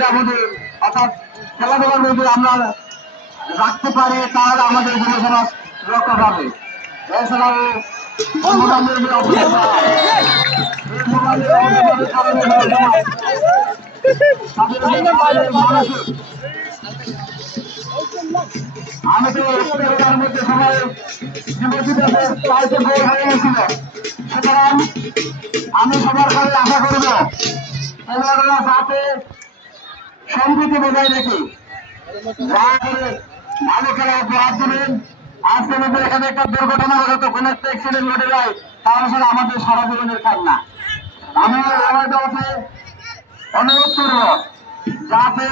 ক্রীড়াবোধে অর্থাৎ খেলাধুলার মধ্যে আমরা রাখতে পারে, তাহলে আমাদের যুব সমাজ রক্ষা পাবে। এছাড়াও মোবাইলের যে অপব্যবহার, এই মোবাইলের অপব্যবহারের কারণে মানুষের আমি তো এলাকার মধ্যে সবাই চাইতে বের হয়ে গেছিল। সুতরাং আমি সবার কাছে আশা করব খেলোয়াড়রা যাতে সম্প্রীতি বজায় রেখে ভালো খেলা উপহার দেবেন। আজকে আমাদের এখানে একটা দুর্ঘটনা হতো, কোন একটা অ্যাক্সিডেন্ট ঘটে যায়, তার আসলে আমাদের সারা জীবনের কান্না। আমি অনুরোধ করব যাতে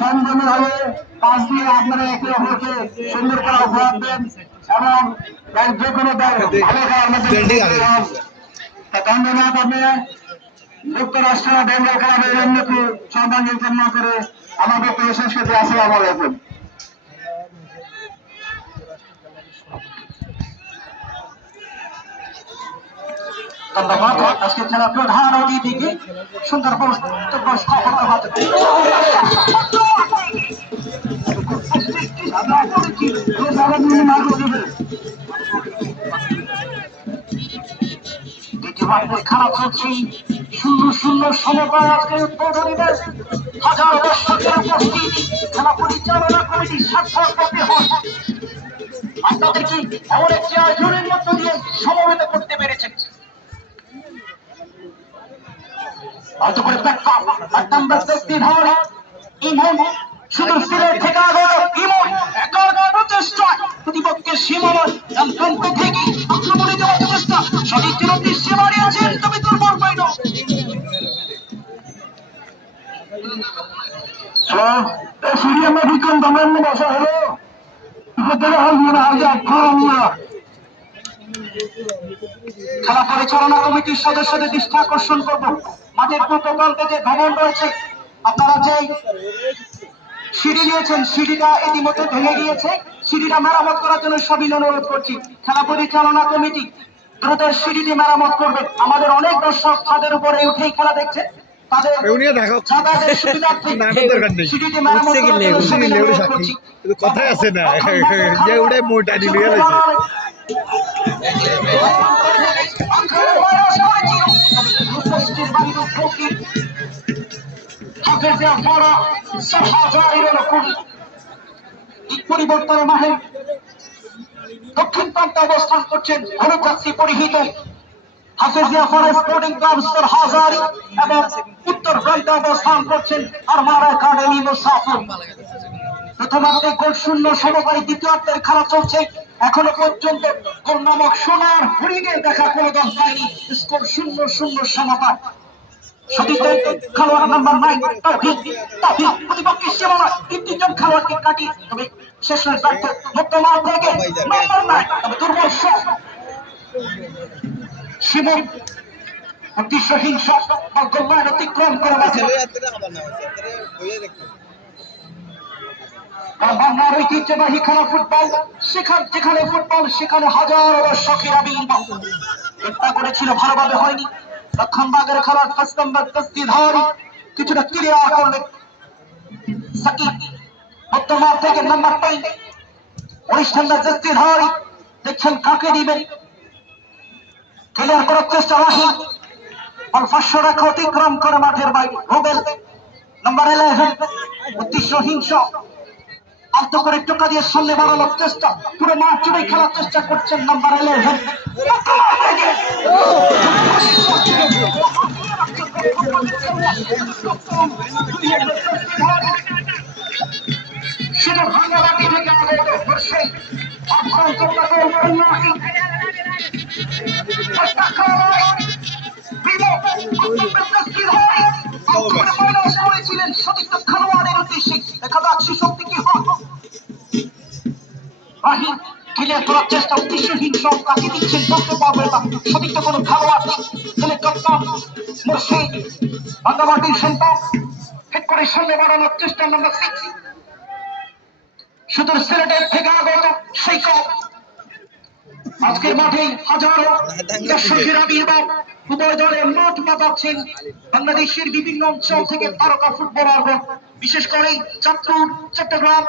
সংযমী হয়ে কাজ দিয়ে আপনারা একে অপরকে সুন্দর করে উপহার দেন এবং যে কোনো দল ভালো খেলার মধ্যে ধন্যবাদ। আপনি যুক্তরাষ্ট্র বেঙ্গল ক্লাবের উন্নতি সর্বাঙ্গীন কামনা করে আমাদের শেষ করতে আসসালামু আলাইকুম। ধন্যবাদ। আজকে খেলা প্রধান অতিথিকে সুন্দর বক্তব্য স্থাপন করতে খারাপ হচ্ছে সুন্দর সুন্দর সমবায় আজকে উদ্বোধনী দেশ হাজার দর্শকের উপস্থিতি খেলা পরিচালনা কমিটি স্বাক্ষর করতে হয়। আপনাদেরকে এমন একটি আয়োজনের মধ্য দিয়ে সমবেত করতে পেরেছেন। হয়তো করে শুধু সিলেট থেকে আগত ইমন একাগ্র প্রচেষ্টায় প্রতিপক্ষের সীমানার প্রান্ত থেকে আক্রমণে যাওয়ার চেষ্টা সঠিক তীরটি সীমা নিয়েছেন, তবে দুর্বল পাইল। বিক্রম দামের বসা হলো খেলা পরিচালনা কমিটির সদস্যদের দৃষ্টি আকর্ষণ করব, মাঠের পূর্বপ্রান্তে যে ভবন রয়েছে আপনারা যে সিঁড়ি নিয়েছেন সিঁড়িটা ইতিমধ্যে ভেঙে গিয়েছে, সিঁড়িটা মেরামত করার জন্য সবিন অনুরোধ করছি। খেলা পরিচালনা কমিটি দ্রুত সিঁড়িটি মেরামত করবে। আমাদের অনেক দর্শক ছাদের উপরে উঠেই খেলা দেখছে, কথাই আছে না যে উড়ে মোটা দিল পরিবর্তনের মাঠে দক্ষিণ প্রান্তে অবস্থান করছেন হলুদাসি পরিহিত হাফেজিয়া ফরেস্ট স্পোর্টিং ক্লাব হাজারি এবং উত্তর প্রান্তে অবস্থান করছেন আরমার একাডেমি মুসাফির। প্রথমার্ধে গোল শূন্য সমবায়, দ্বিতীয়ার্ধের খেলা চলছে। এখনো পর্যন্ত গোল নামক সোনার হরিণের দেখা কোনো দল পায়নি। স্কোর 0-0 সমবায়। খেলোয়াড় নাম্বার 9 প্রতিপক্ষের সীমানা 3জন খেলোয়াড়কে কাটিয়ে তবে শেষ ব্যর্থ। বর্তমান থেকে নাম্বার 9 তবে দুর্বল শিবম অতি সহিংস বা গোলমায় অতিক্রম করে বাংলার ঐতিহ্যবাহী খেলা ফুটবল, যেখানে ফুটবল সেখানে হাজার দর্শকের আবির্ভাব। চেষ্টা করেছিল, ভালোভাবে হয়নি। লক্ষণবাগের খেলার ফার্স্ট নাম্বার তসদিধার কিছুটা ক্লিয়ার করলেন সাকিব। বর্তমান থেকে নাম্বার 10 অনুষ্ঠানটা তসদিধার দেখছেন কাকে দিবেন, ক্লিয়ার করার চেষ্টা রাহি বল ফাঁসশো রেখা অতিক্রম করে মাঠের বাইরে। রুবেল নাম্বার 11 অতি সহিংস আলতো করে টোকা দিয়ে সামনে বাড়ানোর চেষ্টা, পুরো মাঠ জুড়ে খেলার চেষ্টা করছেন নাম্বার 11। সেটা ভাঙা বাটি থেকে আগত বর্ষে করেছিলেন সতীর্থ খেলোয়াড়ের উদ্দেশ্যে। দেখা যাক সুশক্তি কি হয়। রাহিম ক্লিয়ার করার চেষ্টা, উদ্দেশ্যহীন সব কাকে দিচ্ছেন বলতে পারবে না। সতীর্থ কোনো খেলোয়াড় নেই। ছেলে কপ্তান মুর্শিদ ভাঙ্গামাটির সন্তান হেড করে সামনে বাড়ানোর চেষ্টা নাম্বার 6 শুধু সিলেটের থেকে আগত সেই কপ। আজকের মাঠে হাজারো দর্শকের আবির্ভাব। উভয় দলে মাঠ মাতাচ্ছেন বাংলাদেশের বিভিন্ন অঞ্চল থেকে তারকা ফুটবলারগণ, বিশেষ করে চাঁদপুর, চট্টগ্রাম,